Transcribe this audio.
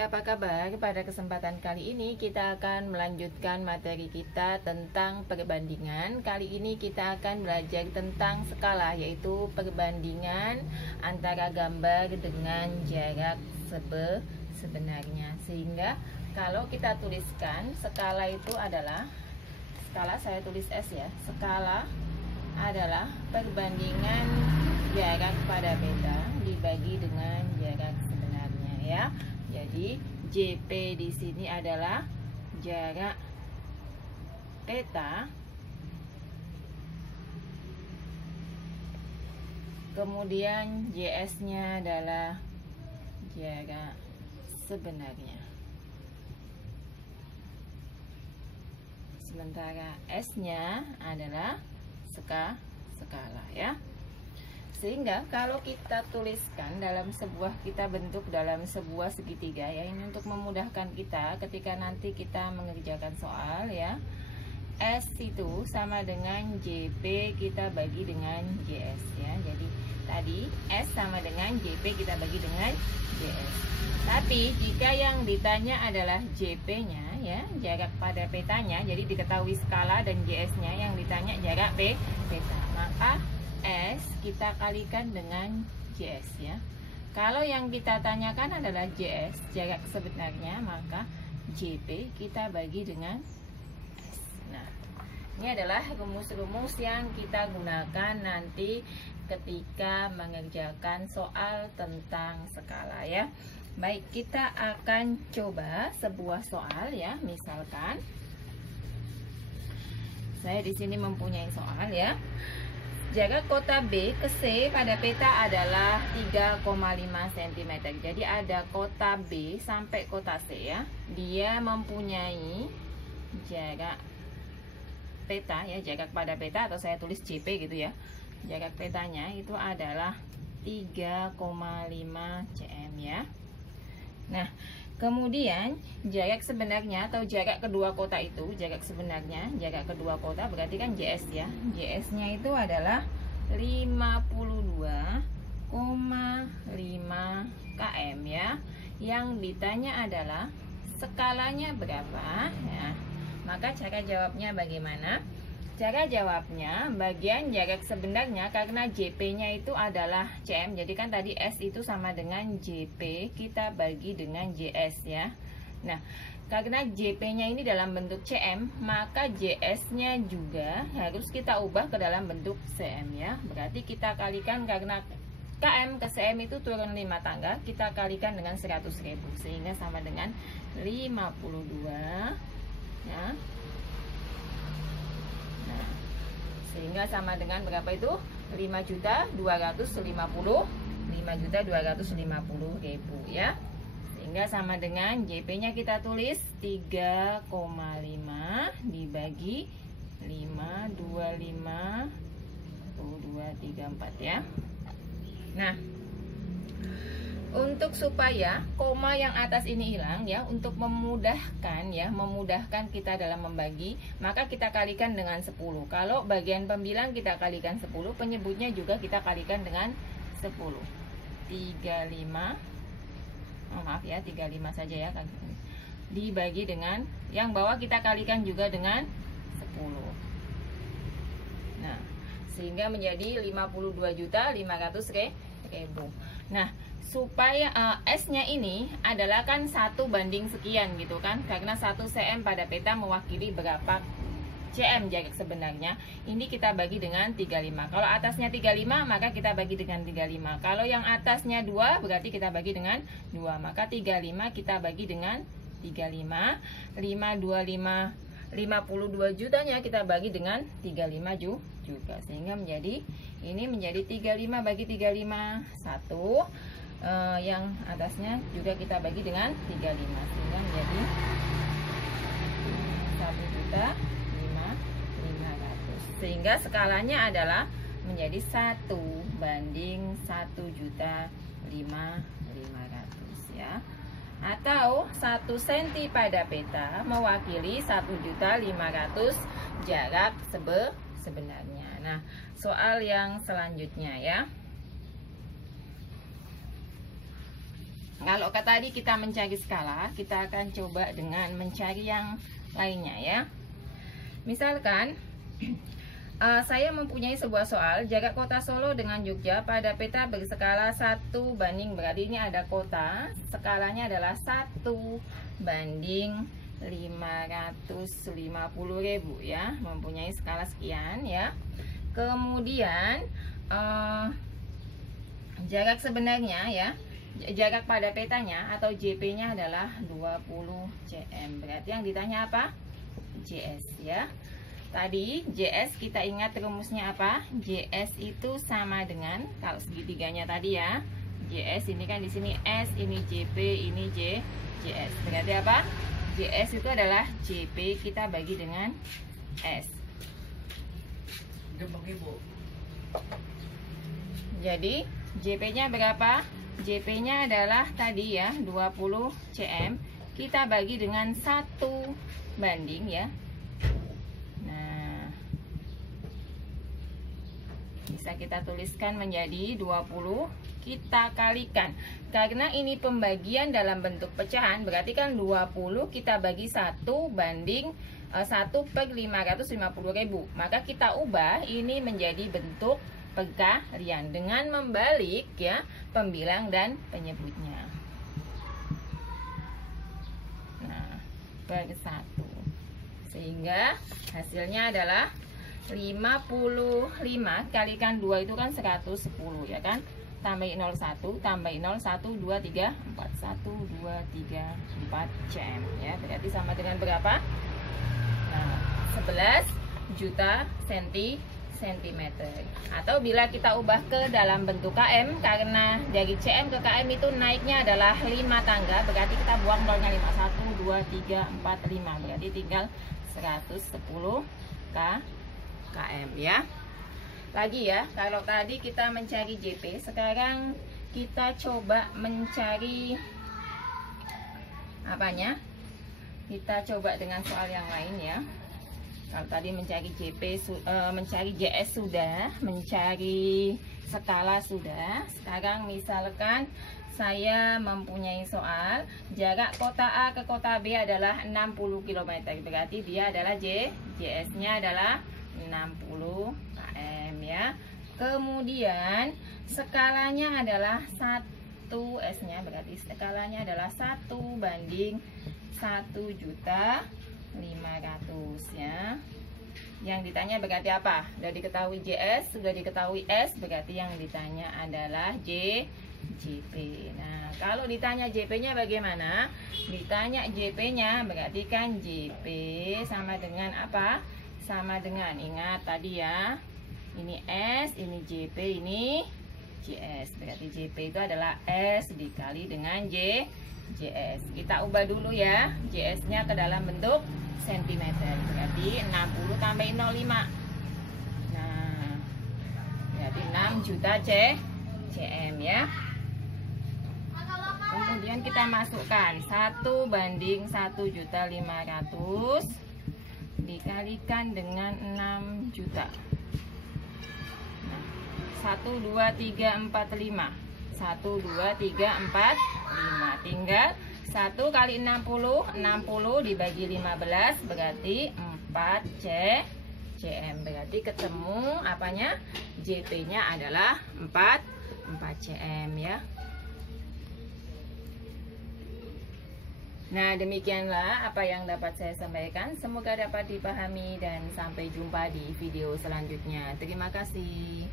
apa kabar? Pada kesempatan kali ini kita akan melanjutkan materi kita tentang perbandingan. Kali ini kita akan belajar tentang skala, yaitu perbandingan antara gambar dengan jarak sebenarnya. Sehingga kalau kita tuliskan skala itu adalah, skala saya tulis S ya, skala adalah perbandingan jarak pada peta dibagi dengan jarak sebenarnya ya. Jadi JP di sini adalah jarak peta, kemudian JS-nya adalah jarak sebenarnya. Sementara S-nya adalah skala ya. Sehingga kalau kita tuliskan dalam sebuah, kita bentuk dalam sebuah segitiga ya, ini untuk memudahkan kita ketika nanti kita mengerjakan soal ya. S itu sama dengan JP kita bagi dengan JS ya. Jadi tadi S sama dengan JP kita bagi dengan JS. Tapi jika yang ditanya adalah JP-nya ya, jarak pada petanya, jadi diketahui skala dan JS-nya, yang ditanya jarak peta, maka S kita kalikan dengan JS ya. Kalau yang kita tanyakan adalah JS, jarak sebenarnya, maka JP kita bagi dengan S. Nah, ini adalah rumus-rumus yang kita gunakan nanti ketika mengerjakan soal tentang skala ya. Baik, kita akan coba sebuah soal ya. Misalkan saya di sini mempunyai soal ya. Jarak kota B ke C pada peta adalah 3,5 cm. Jadi ada kota B sampai kota C ya. Dia mempunyai jarak peta ya, jarak pada peta, atau saya tulis JP gitu ya. Jarak petanya itu adalah 3,5 cm ya. Nah, kemudian jarak sebenarnya atau jarak kedua kota itu, jarak sebenarnya, jarak kedua kota berarti kan JS ya. JS-nya itu adalah 52,5 km ya. Yang ditanya adalah skalanya berapa ya. Maka cara jawabnya bagaimana? Cara jawabnya, bagian jarak sebenarnya karena JP-nya itu adalah cm. Jadi kan tadi S itu sama dengan JP, kita bagi dengan JS ya. Nah, karena JP-nya ini dalam bentuk cm, maka JS-nya juga harus kita ubah ke dalam bentuk cm ya. Berarti kita kalikan, karena km ke cm itu turun 5 tangga, kita kalikan dengan 100.000 sehingga sama dengan 52 ya. Sehingga sama dengan berapa itu? 5.250.000 ya. Sehingga sama dengan JP-nya kita tulis 3,5 dibagi 5, 25, 2, 3, 4 ya. Nah, untuk supaya koma yang atas ini hilang ya, untuk memudahkan ya, memudahkan kita dalam membagi, maka kita kalikan dengan 10. Kalau bagian pembilang kita kalikan 10, penyebutnya juga kita kalikan dengan 10. 35, oh maaf ya, 35 saja ya, dibagi dengan yang bawah kita kalikan juga dengan 10. Nah, sehingga menjadi 52.500.000. Nah, supaya S-nya ini adalah kan 1 banding sekian gitu kan, karena 1 cm pada peta mewakili berapa cm jarak sebenarnya. Ini kita bagi dengan 35. Kalau atasnya 35 maka kita bagi dengan 35. Kalau yang atasnya 2 berarti kita bagi dengan 2. Maka 35 kita bagi dengan 35. 52 jutanya kita bagi dengan 35 juga, sehingga menjadi, ini menjadi 35 bagi 35 1. Yang atasnya juga kita bagi dengan 35 sehingga menjadi 1.500.000. Sehingga skalanya adalah menjadi 1 banding 1.500.000 ya. Atau 1 cm pada peta mewakili 1.500.000 jarak sebenarnya. Nah, soal yang selanjutnya ya. Kalau tadi kita mencari skala, kita akan coba dengan mencari yang lainnya ya. Misalkan saya mempunyai sebuah soal jarak kota Solo dengan Jogja pada peta berskala 1 banding, berarti ini ada kota, skalanya adalah 1 banding 550.000 ya, mempunyai skala sekian ya. Kemudian jarak sebenarnya ya, jarak pada petanya atau JP-nya adalah 20 cm. Berarti yang ditanya apa? JS ya. Tadi JS kita ingat rumusnya apa? JS itu sama dengan, kalau segitiganya tadi ya, JS ini kan di sini S, ini JP, ini JS. Berarti apa? JS itu adalah JP kita bagi dengan S. Jadi JP-nya berapa? JP-nya adalah tadi ya 20 cm, kita bagi dengan 1 banding ya. Nah, bisa kita tuliskan menjadi 20, kita kalikan. Karena ini pembagian dalam bentuk pecahan, berarti kan 20 kita bagi 1 banding 1/550.000. Maka kita ubah ini menjadi bentuk pekalian dengan membalik ya pembilang dan penyebutnya. Nah, per 1. Sehingga hasilnya adalah 55 kalikan 2 itu kan 110 ya kan. Tambahin 01, tambahin 0, 1, 2, 3, 4, 1, 2, 3, 4 cm ya. Berarti sama dengan berapa? Nah, 11 juta sentimeter. Atau bila kita ubah ke dalam bentuk km, karena dari cm ke km itu naiknya adalah 5 tangga, berarti kita buang nolnya 5, 1, 2, 3, 4, 5, berarti tinggal 110 km ya. Lagi ya, kalau tadi kita mencari JP, sekarang kita coba mencari apanya? Kita coba dengan soal yang lain ya. Kalau tadi mencari JP, mencari JS sudah, mencari skala sudah. Sekarang misalkan saya mempunyai soal jarak kota A ke kota B adalah 60 km. Berarti dia adalah JS-nya adalah 60 km ya. Kemudian skalanya adalah 1 S-nya, berarti skalanya adalah 1 banding 1.500.000 ya. Yang ditanya berarti apa? Sudah diketahui JS, sudah diketahui S, berarti yang ditanya adalah JP. Nah, kalau ditanya JP-nya bagaimana? Ditanya JP-nya berarti kan JP sama dengan apa? Sama dengan, ingat tadi ya, ini S, ini JP, ini JS. Berarti JP itu adalah S dikali dengan JS. Kita ubah dulu ya JS-nya ke dalam bentuk sentimeter. Berarti 60 tambahin 05. Nah, berarti 6 juta cm ya. Kemudian kita masukkan 1 banding 1.500.000 dikalikan dengan 6 juta. Nah, 1, 2, 3, 4, 5. 1, 2, 3, 4, 5. Tinggal 1 kali 60, 60 dibagi 15 berarti 4 cm. Berarti ketemu apanya? JP-nya adalah 4 cm ya. Nah, demikianlah apa yang dapat saya sampaikan. Semoga dapat dipahami dan sampai jumpa di video selanjutnya. Terima kasih.